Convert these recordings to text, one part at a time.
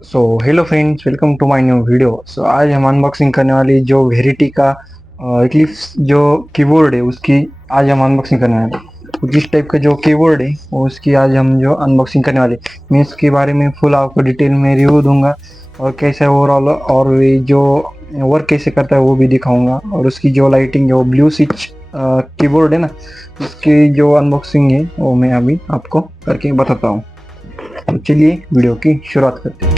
So hello friends, welcome to my new video. So आज हम unboxing करने वाली जो वेरिटी का इक्लिप्स जो कीबोर्ड है उसकी आज हम अनबॉक्सिंग करने वाले। तो जिस टाइप का जो कीबोर्ड है वो उसकी आज हम जो अनबॉक्सिंग करने वाले। मैं इसके बारे में फुल आपको डिटेल में रिव्यू दूंगा और कैसे ओवरऑल और ये जो वर्क कैसे करता है वो भी दिखाऊंगा। और उसकी जो लाइटिंग जो ब्लू स्विच कीबोर्ड है ना, उसकी जो अनबॉक्सिंग है वो मैं अभी आपको करके बताता हूँ। तो चलिए वीडियो की शुरुआत करते हैं।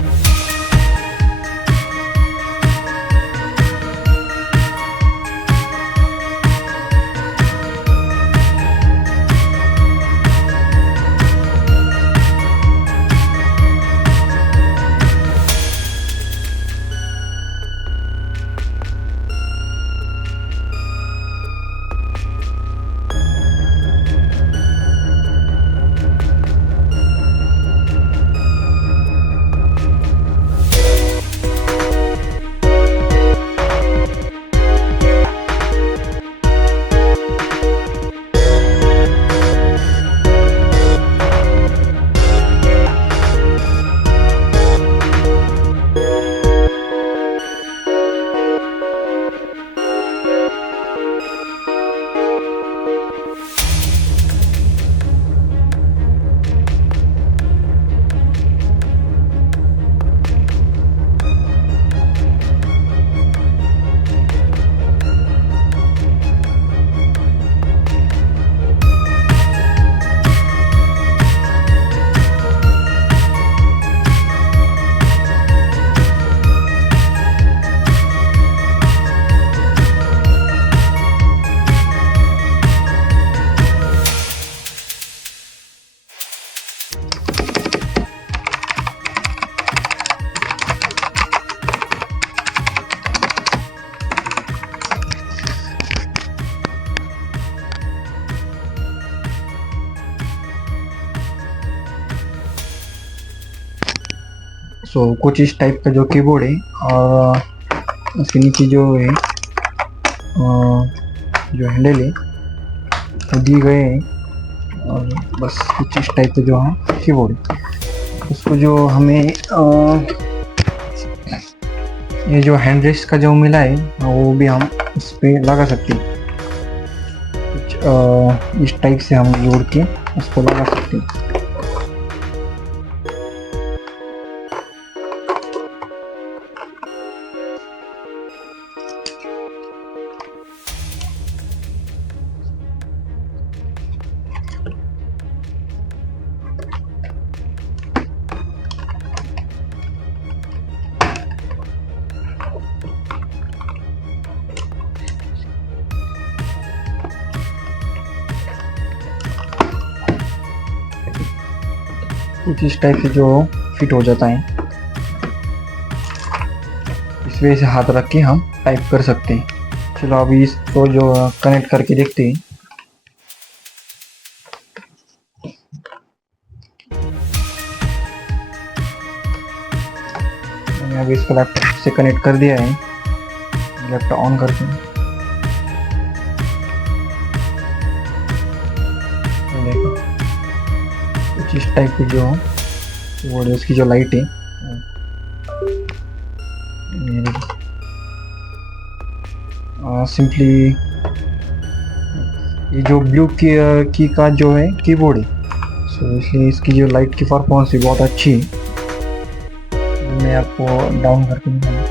कुछ इस टाइप का जो कीबोर्ड है और उसके नीचे जो है जो हैंडल है वो दिए गए हैं। और बस कुछ इस टाइप का जो है कीबोर्ड है उसको जो हमें ये जो हैंड रेस्ट का जो मिला है वो भी हम इस पे लगा सकते हैं। कुछ इस टाइप से हम जोड़ के उसको लगा सकते हैं। कुछ इस टाइप से जो फिट हो जाता है, इस वजह से हाथ रख के हम टाइप कर सकते हैं। चलो अभी इसको जो कनेक्ट करके देखते हैं। मैंने अभी इसको लैपटॉप से कनेक्ट कर दिया है। लैपटॉप ऑन करके देखो कुछ इस टाइप की जो वो उसकी जो लाइट है सिंपली ये जो ब्लू की का जो है कीबोर्ड है, सो इसलिए इसकी जो लाइट की परफॉर्मेंस है बहुत अच्छी है। मैं आपको डाउन करके दिखाऊंगा।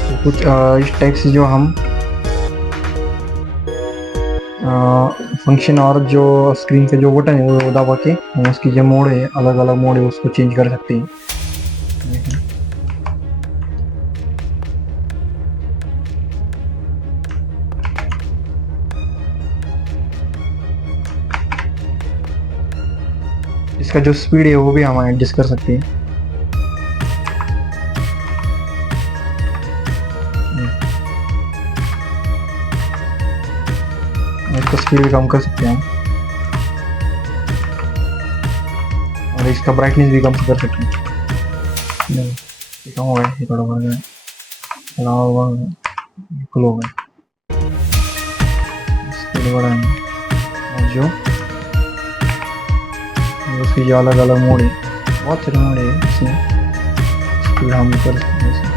तो कुछ इस टाइप से जो हम फंक्शन और जो स्क्रीन के जो बटन है वो दबा के हम उसकी जो मोड है अलग अलग मोड है उसको चेंज कर सकते हैं। इसका जो स्पीड है वो भी हम एडजस्ट कर सकते हैं। इसका स्पीड भी कम कर सकते हैं और इसका ब्राइटनेस भी कम कर सकते हैं। ये कम हो गया, ये थोड़ा बढ़ गया, थोड़ा और फुल हो गया, स्पीड बढ़ाएंगे जो उसकी जो अलग अलग मोड है, बहुत सारे मोड है इसमें, स्पीड हम कर सकते हैं इसे।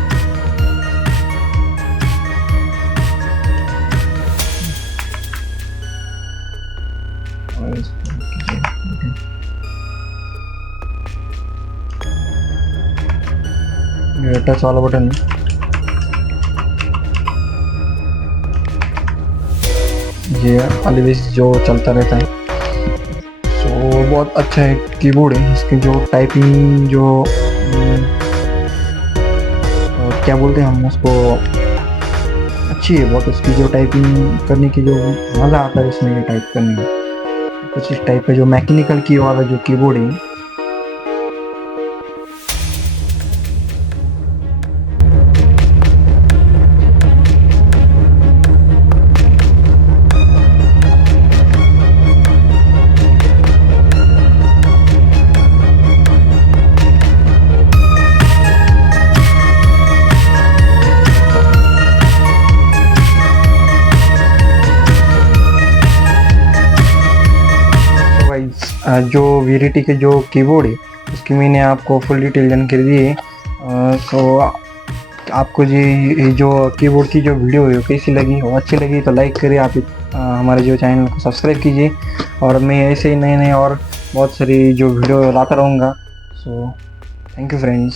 और ये टच वाला बटन है, ये ऑलवेज जो चलता रहता है। सो बहुत अच्छा है कीबोर्ड है। इसकी जो टाइपिंग जो क्या बोलते हैं हम उसको, अच्छी है बहुत। उसकी जो टाइपिंग करने की जो मज़ा आता है उसमें, ये टाइप करने में कुछ इस टाइप का जो मैकेनिकल की वाला जो कीबोर्ड है। जो वीरिटी के जो कीबोर्ड है उसकी मैंने आपको फुल डिटेल जानकारी दी है। तो आपको ये जो कीबोर्ड की जो वीडियो है वो कैसी लगी, वो अच्छी लगी तो लाइक करिए। आप हमारे जो चैनल को सब्सक्राइब कीजिए, और मैं ऐसे ही नए नए और बहुत सारी जो वीडियो लाता रहूँगा। So thank you friends.